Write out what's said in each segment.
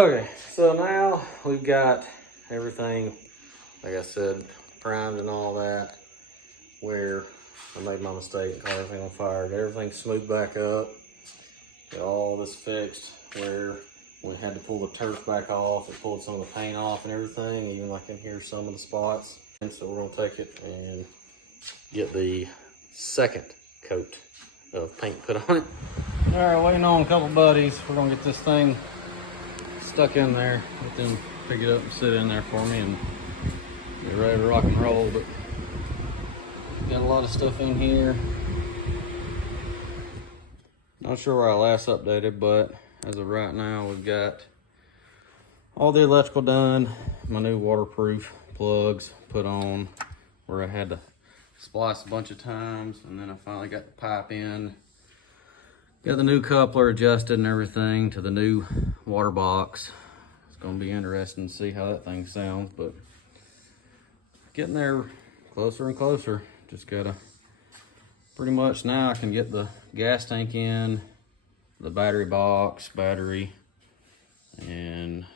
Okay, so now we've got everything, like I said, primed and all that, where I made my mistake and caught everything on fire. Got everything smoothed back up, got all this fixed where we had to pull the turf back off. It pulled some of the paint off and everything, even like in here some of the spots. And so we're gonna take it and get the second coat of paint put on it. All right, waiting on a couple buddies. We're gonna get this thing stuck in there. Let them pick it up and sit in there for me and get ready to rock and roll. But got a lot of stuff in here. Not sure where I last updated, but as of right now, we've got all the electrical done. My new waterproof plugs put on where I had to splice a bunch of times, and then I finally got the pipe in. Got the new coupler adjusted and everything to the new water box. It's gonna be interesting to see how that thing sounds, but getting there closer and closer. Just gotta, pretty much now I can get the gas tank in, the battery box, battery, and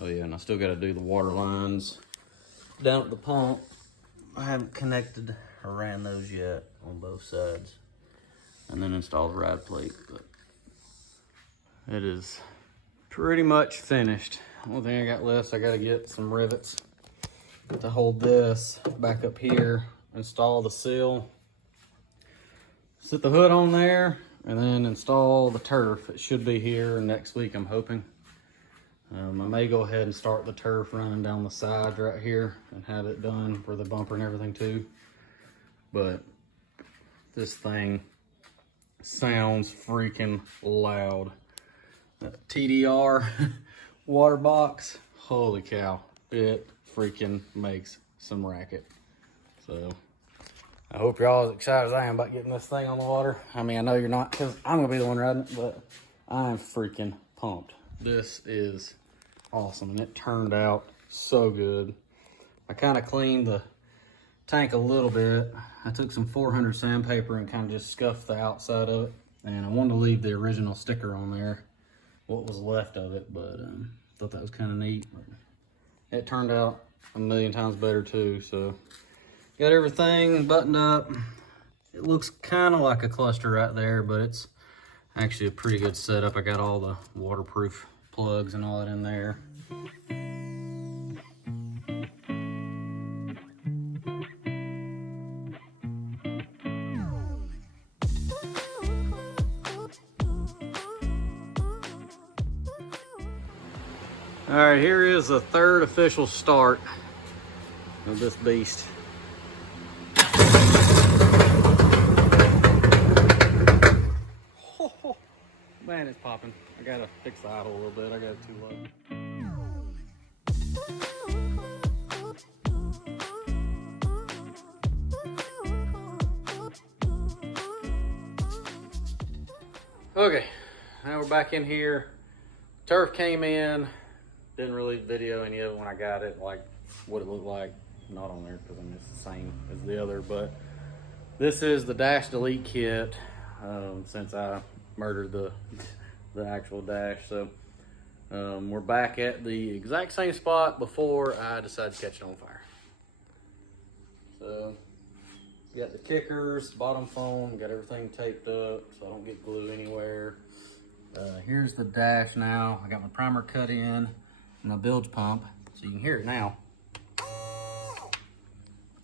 oh yeah, and I still gotta do the water lines down at the pump. I haven't connected or ran those yet on both sides. And then install the ride plate, but it is pretty much finished. Only thing I got left, I gotta get some rivets to hold this back up here, install the seal, sit the hood on there, and then install the turf. It should be here next week, I'm hoping. I may go ahead and start the turf running down the sides right here and have it done for the bumper and everything too. But this thing sounds freaking loud. That TDR water box, holy cow, it freaking makes some racket. So I hope you're all as excited as I am about getting this thing on the water. I mean, I know you're not, because I'm gonna be the one riding it, but I'm freaking pumped. This is awesome, and it turned out so good. I kind of cleaned the tank a little bit. I took some 400 sandpaper and kind of just scuffed the outside of it, and I wanted to leave the original sticker on there, what was left of it, but thought that was kind of neat. It turned out a million times better too. So got everything buttoned up. It looks kind of like a cluster right there, but it's actually a pretty good setup. I got all the waterproof plugs and all that in there. All right, here is the third official start of this beast. Oh, man, it's popping. I gotta fix the idle a little bit. I got it too low. Okay, now we're back in here. Turf came in. Didn't really video any of it when I got it, like what it looked like. Not on there because I mean it's the same as the other, but this is the dash delete kit since I murdered the actual dash. So we're back at the exact same spot before I decided to catch it on fire. So got the kickers, bottom foam, got everything taped up so I don't get glue anywhere. Here's the dash now. I got my primer cut in and my bilge pump, so you can hear it now.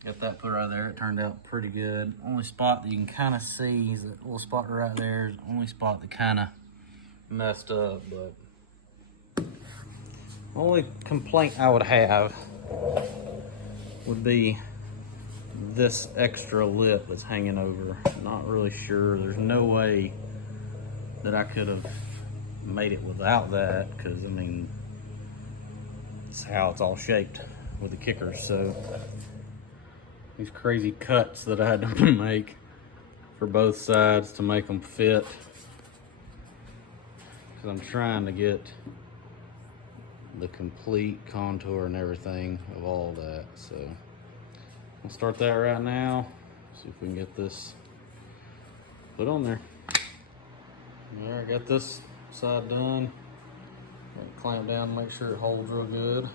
Got that put right there. It turned out pretty good. Only spot that you can kind of see is that little spot right there is the only spot that kind of messed up, but only complaint I would have would be this extra lip that's hanging over. Not really sure. There's no way that I could have made it without that, because I mean, it's how it's all shaped with the kickers. So these crazy cuts that I had to make for both sides to make them fit, because I'm trying to get the complete contour and everything of all that. So I'll start that right now, see if we can get this put on there. All right, got this side done. Clamp down to make sure it holds real good.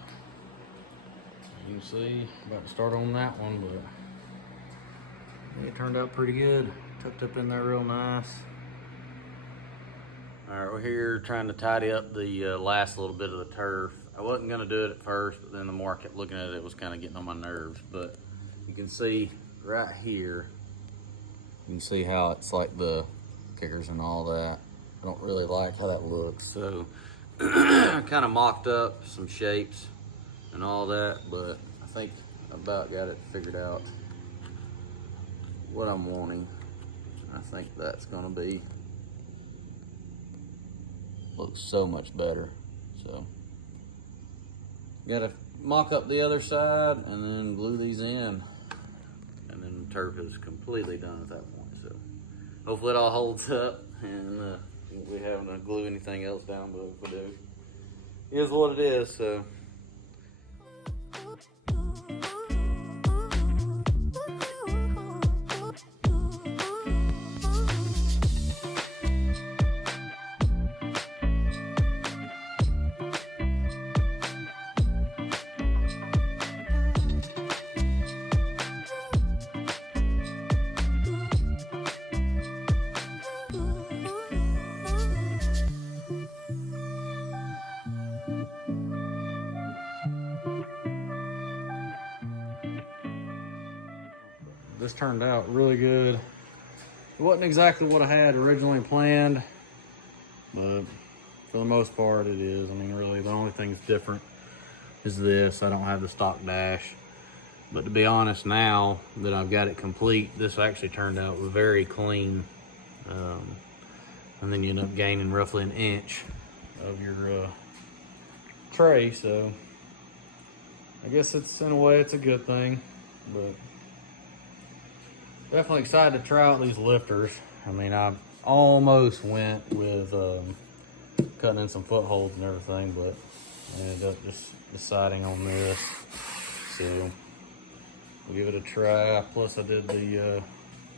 You can see, about to start on that one, but it turned out pretty good. Tucked up in there real nice. All right, we're here trying to tidy up the last little bit of the turf. I wasn't gonna do it at first, but then the more I kept looking at it, it was kind of getting on my nerves. But you can see right here, you can see how it's like the kickers and all that. I don't really like how that looks. So I kind of mocked up some shapes and all that, but I think I about got it figured out what I'm wanting. I think that's gonna be, looks so much better. So gotta mock up the other side and then glue these in, and then the turf is completely done at that point. So hopefully it all holds up, and we haven't to glue anything else down, but if we do, it is what it is. So this turned out really good. It wasn't exactly what I had originally planned, but for the most part it is. I mean, really the only thing that's different is this. I don't have the stock dash, but to be honest, now that I've got it complete, this actually turned out very clean. And then you end up gaining roughly an inch of your tray, so I guess it's, in a way, it's a good thing. But definitely excited to try out these lifters. I mean, I almost went with cutting in some footholds and everything, but I ended up just deciding on this. So we'll give it a try. Plus I did the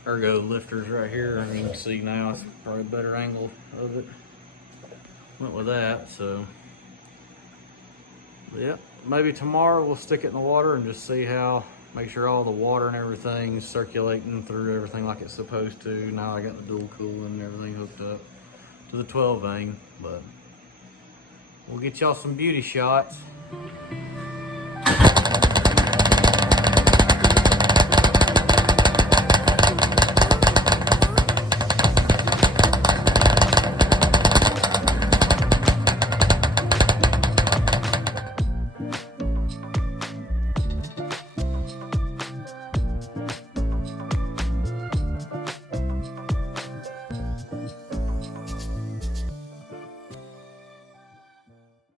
ergo lifters right here, and you can see now it's probably a better angle of it. Went with that. So yep, maybe tomorrow we'll stick it in the water and just see how, make sure all the water and everything is circulating through everything like it's supposed to. Now I got the dual cooling and everything hooked up to the 12 vein, but we'll get y'all some beauty shots.